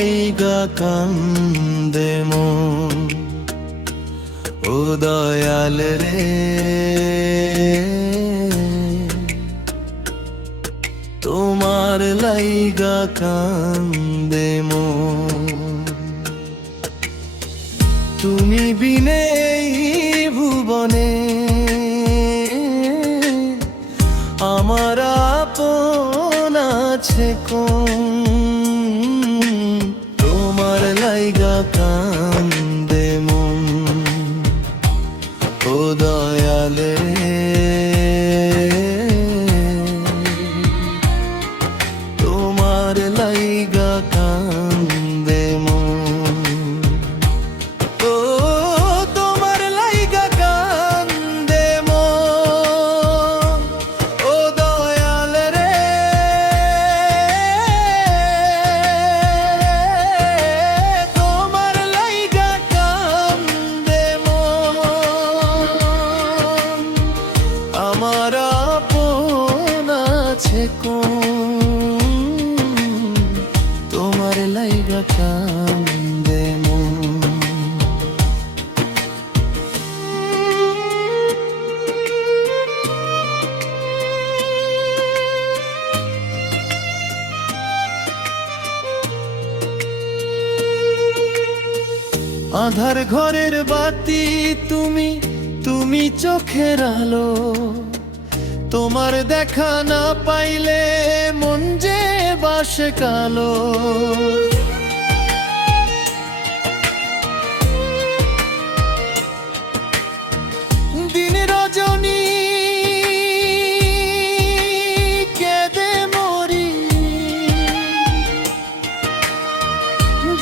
লাইগা কান্দে মন। ও দয়াল রে, তোমার লাইগা কান্দে মন। তুমি বিনে এই ভুবনে আমার আপন আছে কোন? তোমার লাইগা কান্দে মন। ও দয়াল রে, তোমার লাইগা কান্দে মন। ও তোমার লাইগা কান্দে মন। ও দয়াল রে, তোমার লাইগা কান্দে মন। আমার আপন আছে কোন? তোমার লাইগা কান্দে মন। আধার ঘরের বাতি তুমি, তুমি চোখের আলো। তোমার দেখা না পাইলে মন যে বাসে কালো। দিন রজনী কেঁদে মরি,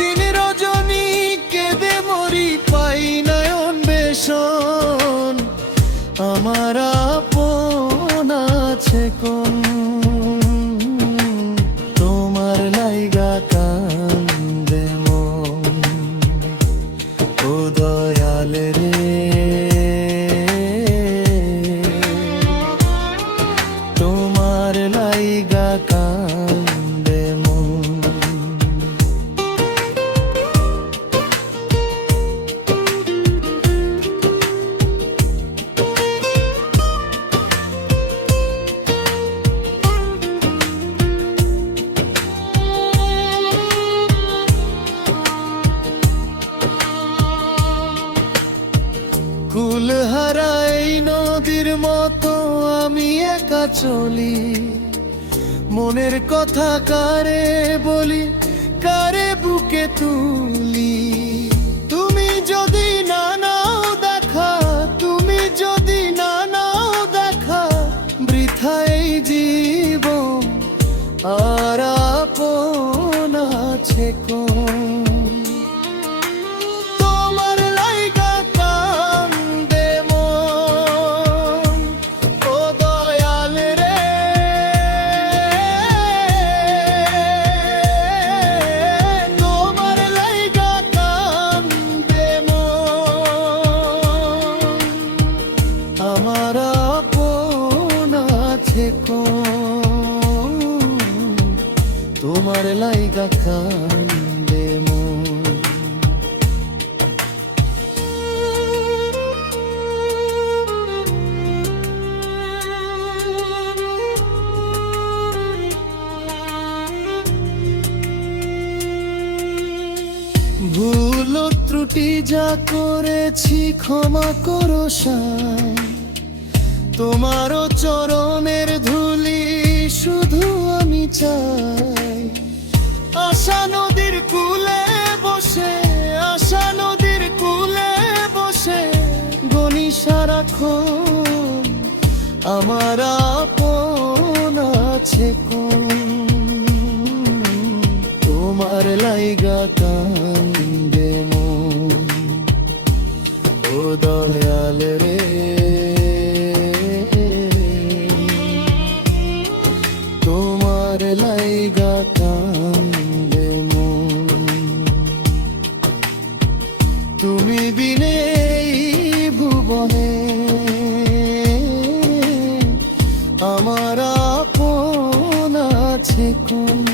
দিন রজনী কেঁদে মরি, পাই নয়ন বেশন। আমার আপন আছে কোন? তোমার লাইগা কান্দে মন। ও দয়াল রে, তোমার লাইগা কান্দে মন। কুল হারাই নদীর মতো আমি একা চলি। মনের কথা কারে বলি, কারে বুকে তুলি? তুমি যদি না নাও দেখা, তুমি যদি না নাও দেখা, বৃথা এই জীবন আর আপন আছে কোন? তোমার লাইগা কান্দে মন। ও দয়াল রে, তোমার লাইগা কান্দে মন। আমার আপন আছে কোন? তোমার লাইগা কান্দে মন। ভুল ত্রুটি যা করেছি ক্ষমা করো সাই। তোমারও চরণের ধুলি শুধু আমি চাই। আশা নদীর কূলে বসে, আশা নদীর কূলে বসে গনি সারাক্ষণ। আমার আপন আছে কোন? তোমার লাইগা কান্দে মন। ও দয়াল রে, তোমার লাইগা কান্দে মন। তুমি বিনে এই ভুবনে আমার আপন আছে কোন?